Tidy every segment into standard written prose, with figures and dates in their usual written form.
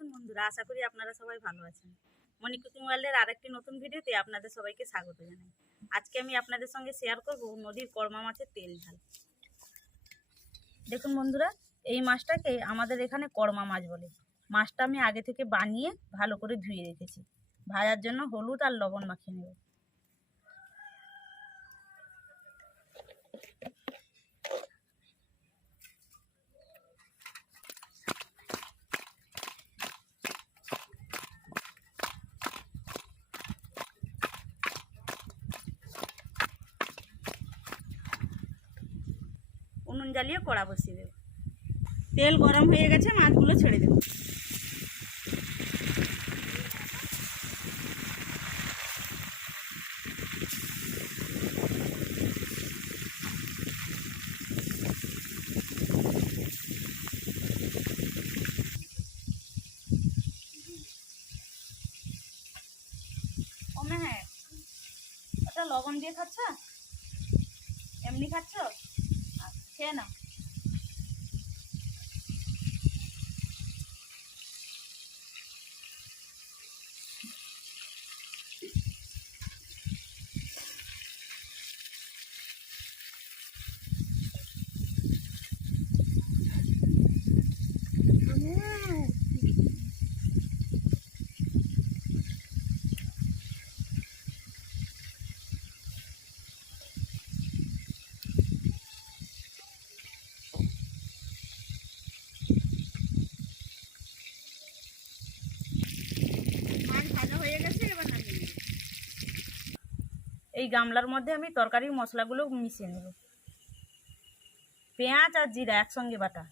আছেন বন্ধুরা? আশা করি আপনারা সবাই ভালো আছেন। মনি কুকিং ওয়ার্ল্ডের আরেকটি নতুন ভিডিওতে আপনাদের সবাইকে স্বাগত জানাই। আজকে আমি আপনাদের সঙ্গে শেয়ার করব নদীর কড়মা মাছের তেল ঝাল। দেখুন বন্ধুরা, এই মাছটাকে আমাদের এখানে কড়মা মাছ বলে। মাছটা আমি আগে থেকে বানিয়ে ভালো করে ধুয়ে রেখেছি। ভাজার জন্য হলুদ আর লবণ মাখিয়ে নেব। উনুন জ্বালিয়ে কড়া বসিয়ে দেব। তেল গরম হয়ে গেছে, মাছগুলো ছেড়ে দেব। হ্যাঁ, ওটা লবণ দিয়ে খাচ্ছ? এমনি খাচ্ছ? খেয়ে নাও। এই গামলার মধ্যে আমি তরকারির মশলাগুলো মিশিয়ে নেব। পেঁয়াজ আর জিরা একসঙ্গে বাটা,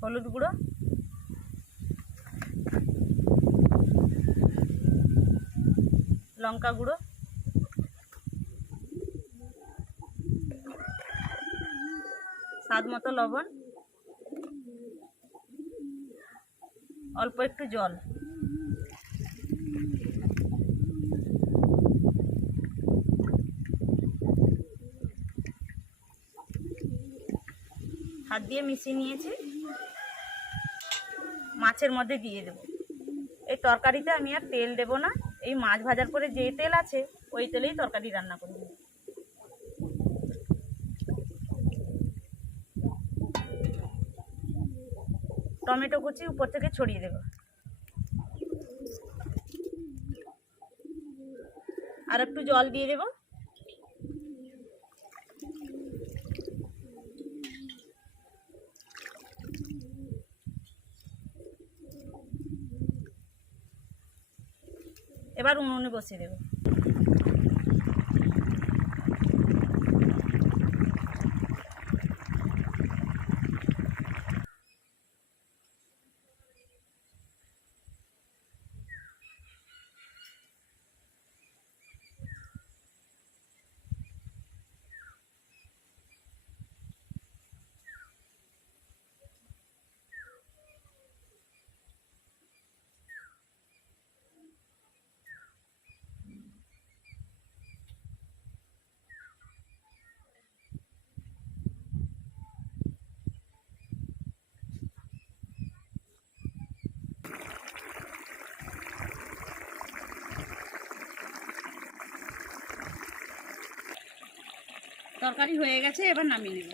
হলুদ গুঁড়ো, লঙ্কা গুঁড়ো, স্বাদ মতো লবণ, অল্প একটু জল। হাত দিয়ে মিশিয়ে নিয়েছি, মাছের মধ্যে দিয়ে দেব। এই তরকারিতে আমি আর তেল দেব না, এই মাছ ভাজার পরে যে তেল আছে ওই তেলেই তরকারি রান্না করব। টমেটো কুচি উপর থেকে ছড়িয়ে দেব। আর একটু জল দিয়ে দেব। এবার উনুনে বসিয়ে দেব। তরকারি হয়ে গেছে, এবার নামিয়ে নেব।